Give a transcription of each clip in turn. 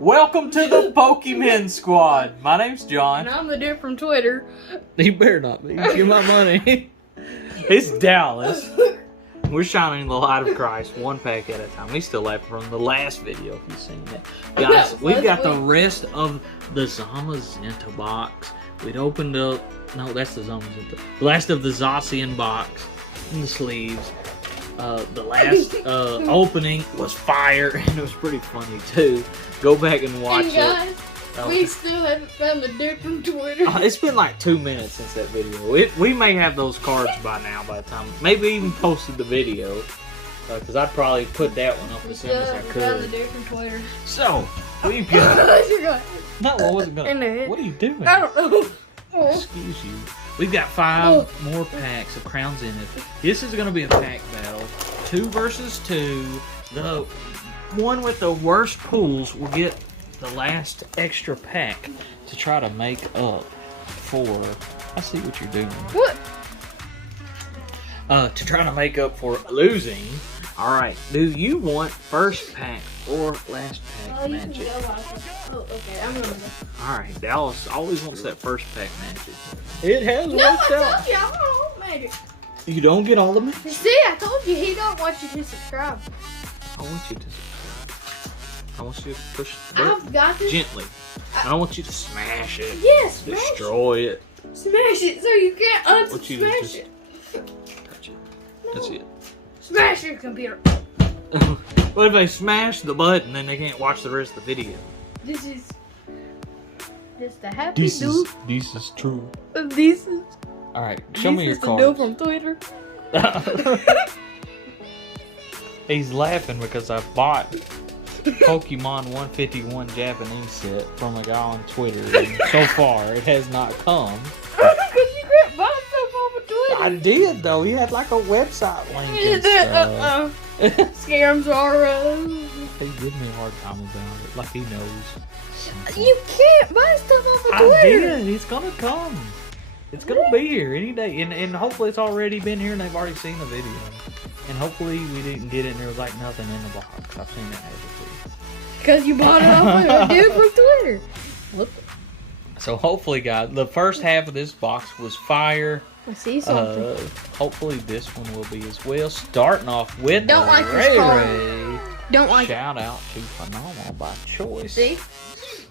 Welcome to the Pokemon Squad. My name's John. And I'm the dude from Twitter. You better not be. Give my money. It's Dallas. We're shining the light of Christ one pack at a time. He's still laughing from the last video if you've seen that. Guys, we've got the rest of the Zamazenta box. We'd opened up... No, that's the Zamazenta. The last of the Zacian box in the sleeves. The last opening was fire, and it was pretty funny too. Go back and watch guys, it. We still haven't found the dude from Twitter. It's been like 2 minutes since that video. We may have those cards by now, by the time, maybe even posted the video, because I'd probably put that one up as soon as I could. Found the dude from Twitter. So we've got. You're No, I wasn't gonna. In there. What are you doing? I don't know. Excuse you. We've got 5 more packs of Crown Zenith. This is going to be a pack battle. 2 versus 2. The one with the worst pools will get the last extra pack to try to make up for... I see what you're doing. What? To try to make up for losing. Alright, do you want first pack or last pack magic? Oh, okay, I'm gonna go. Alright, Dallas always wants that first pack magic. It has No, worked I out. told you, I'm gonna hold magic. You don't get all the magic. See, I told you he don't want you to subscribe. I want you to subscribe. I want you to push I've got this. gently. I don't want you to smash it. Yes, smash it. Destroy it. Smash it so you can't want you to unsmash just it. touch it. That's it. Smash your computer. What if they smash the button and they can't watch the rest of the video? This is just a happy dude. This is true. This is. Alright, show me your This is the dude cards. from Twitter. He's laughing because I bought Pokemon 151 Japanese set from a guy on Twitter, and so far it has not come. Because you can't buy stuff off of Twitter. I did though. He had like a website link and stuff. Scams are. He give me a hard time about it, like he knows. You can't buy stuff off of I Twitter. did. It's gonna come. It's gonna be here any day, and hopefully it's already been here and they've already seen the video. And hopefully we didn't get it and there was like nothing in the box. I've seen that before. Because you bought it off of a dude from Twitter. What the? So hopefully, guys, the first half of this box was fire. I see something. Hopefully this one will be as well. Starting off with Don't like this Ray card. Ray. Don't like Shout out to Phenomenal by Choice. See?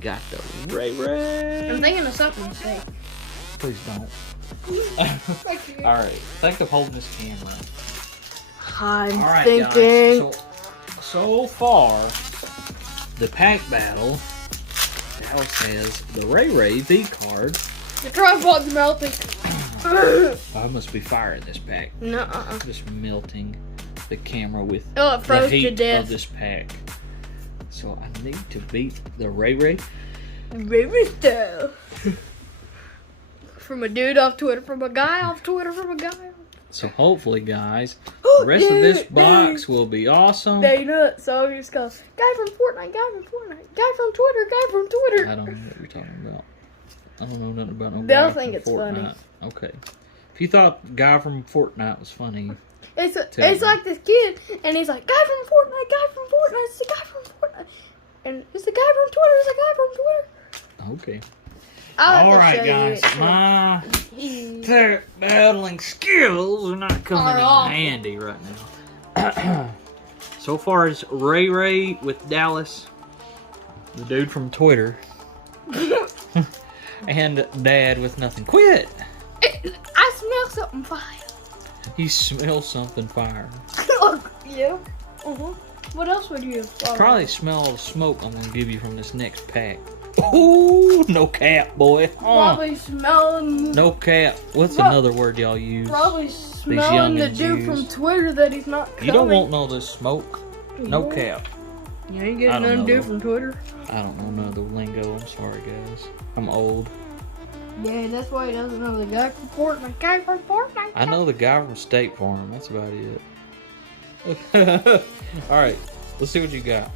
Got the Ray Ray. I'm thinking of something to say. Please don't. Alright, think of holding this camera. I'm Alright, thinking. guys. So far, the pack battle, Dallas has the Ray Ray V card. The tripod's melting. I must be firing this pack. No, Just melting the camera with Oh, it the froze to heat death. of this pack. So I need to beat the Ray Ray. Baby style. From a dude off Twitter, from a guy off Twitter, from a guy. So hopefully, guys, the rest of this box will be awesome. They nuts. So you just go, guy from Fortnite, guy from Fortnite, guy from Twitter, guy from Twitter. I don't know what you're talking about. I don't know nothing about no They'll guy think from it's Fortnite. funny. Okay. If you thought guy from Fortnite was funny, It's Tell me. like this kid, and he's like, guy from Fortnite, guy from Fortnite, it's the guy from Fortnite. And it's the guy from Twitter, it's the guy from Twitter. okay. I'll have to Alright, show guys. you My it. pack battling skills are not coming Are in awful. handy right now. So far as Ray Ray with Dallas, the dude from Twitter, and Dad with nothing. Quit! I smell something fire. You smell something fire. Yeah. What else would you have? Probably smell all the smoke I'm gonna give you from this next pack. Ooh, no cap, boy. Probably smelling. No cap. What's Pro- another word y'all use? Probably smelling the youngins dude use. from Twitter that he's not coming. You don't want no of this smoke. No cap. You ain't I getting don't none know, dude though. from Twitter. I don't know none of the lingo. I'm sorry, guys. I'm old. Yeah, that's why he doesn't know the guy from Fortnite. Guy from Fortnite. I know the guy from State Farm. That's about it. Alright, let's see what you got.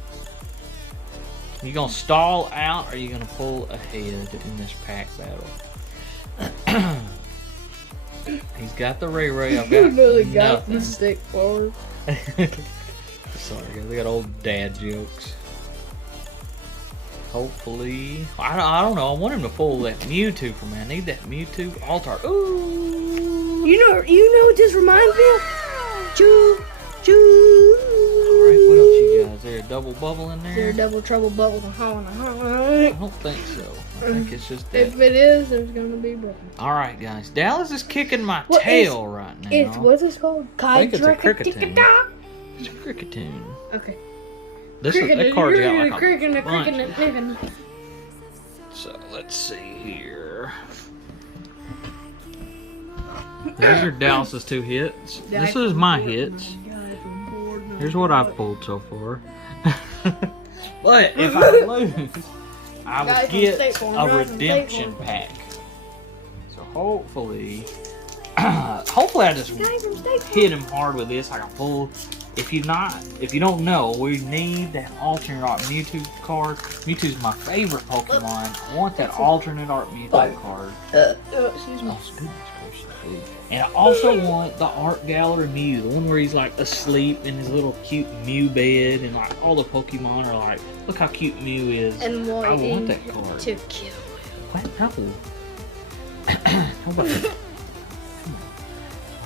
You gonna stall out or you gonna pull ahead in this pack battle? He's got the Ray Ray. I've got You know the guy nothing. from Stick Forward. Sorry, guys. They got old dad jokes. Hopefully, I don't know. I want him to pull that Mewtwo for me. I need that Mewtwo Altar. Ooh. You know what this reminds me of? Choo. Alright, what else you got? Is there a double bubble in Is there a there? double trouble bubble? I don't think so. I think it's just that. If it is, there's gonna be broken. Alright, guys. Dallas is kicking my What tail right now. What's this called? I think it's a Cricketune. It's a Cricketune. Okay. That card's got like a cricket. bunch. So, let's see here. These are Dallas's 2 hits. This is my hits. Here's what I've pulled so far. But if I lose, I will get a redemption pack. So hopefully I just hit him hard with this. I can pull. If you don't know, we need that alternate art Mewtwo card. Mewtwo's my favorite Pokemon. I want that alternate art Mewtwo card. Excuse me. Oh, goodness gracious. And I also want the Art Gallery Mew, the one where he's like asleep in his little cute Mew bed, and like all the Pokemon are like, look how cute Mew is. And I want that card. to kill. What? No. How about that? Come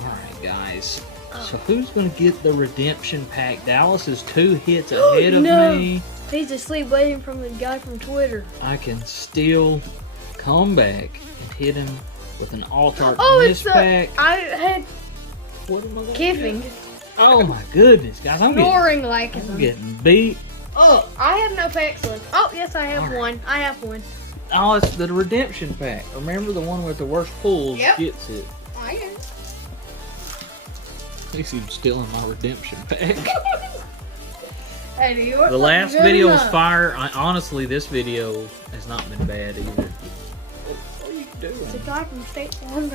on. Alright, guys. So who's gonna get the redemption pack? Dallas is 2 hits ahead of me. He's asleep waiting for the guy from Twitter. I can still come back and hit him with an alt-art it's pack. I had What am I gonna kiffing. get? Oh my goodness, guys! I'm getting beat. Oh, I have no packs left. Oh, yes, I have one. I have one. Oh, it's the redemption pack. Remember the one with the worst pulls gets it. I am. He's even stealing my redemption pack. Hey, The last video was fire. Honestly, this video has not been bad either. What are you doing? It's a guy from State Farm.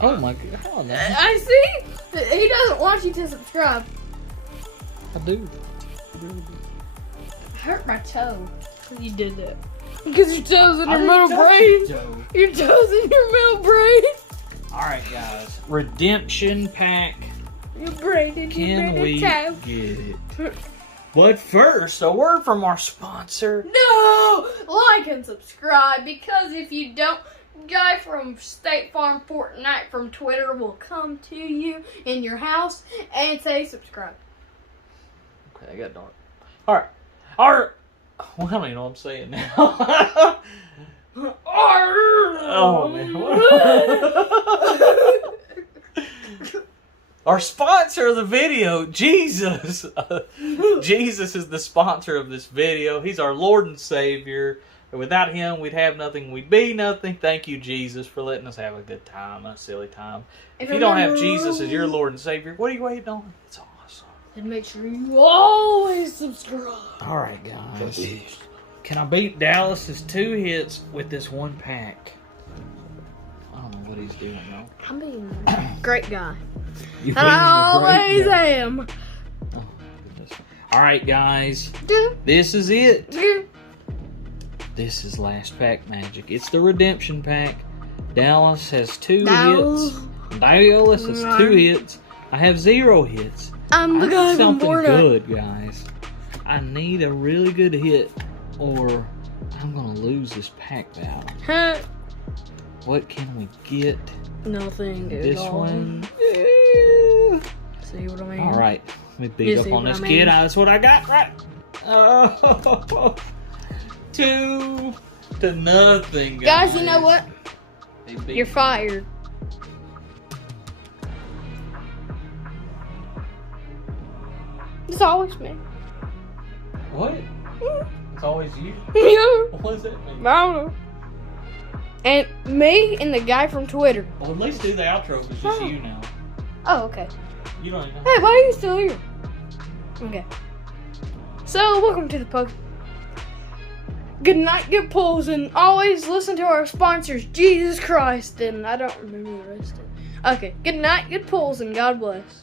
Oh my god! How now? I see. He doesn't want you to subscribe. I do. I hurt my toe. You did that. Because your toes in your middle brain. Your toes in your middle brain. Alright, guys. Redemption pack. Your brain in your Can we toe. get it? But first, a word from our sponsor. No! Like and subscribe, because if you don't, guy from State Farm Fortnite from Twitter will come to you in your house and say subscribe. Okay, I got dark. Alright. Well, I don't even know what I'm saying now. Oh, man. Our sponsor of the video, Jesus. Jesus is the sponsor of this video. He's our Lord and Savior. And without him, we'd have nothing. We'd be nothing. Thank you, Jesus, for letting us have a good time, a silly time. If you don't have Jesus as your Lord and Savior, what are you waiting on? It's awesome. And make sure you always subscribe. Alright, guys. Can I beat Dallas's 2 hits with this 1 pack? I don't know what he's doing, though. I'm being a great guy. You And I always am. am. Oh, goodness. Alright, guys. This is it. This is last pack magic. It's the redemption pack. Dallas has 2 hits. Dallas has 2 hits. I have 0 hits. I'm the I guy need from something Fortnite. good, guys. I need a really good hit, or I'm gonna lose this pack battle. Huh? What can we get? Nothing. This one. See what I mean? All right, let me beat up on this kid. That's what I got. Right. 2-0, Guys, you know what? They beat You're me. fired. It's always me. What? It's always you. Yeah. What does that mean? I don't know. And me and the guy from Twitter. Well, at least do the outro. It's just you now. Oh, okay. You don't even know. Hey, why are you still here? Okay. So, welcome to the Poke. Good night, good pulls, and always listen to our sponsors, Jesus Christ, and I don't remember the rest of it. Okay, good night, good pulls, and God bless.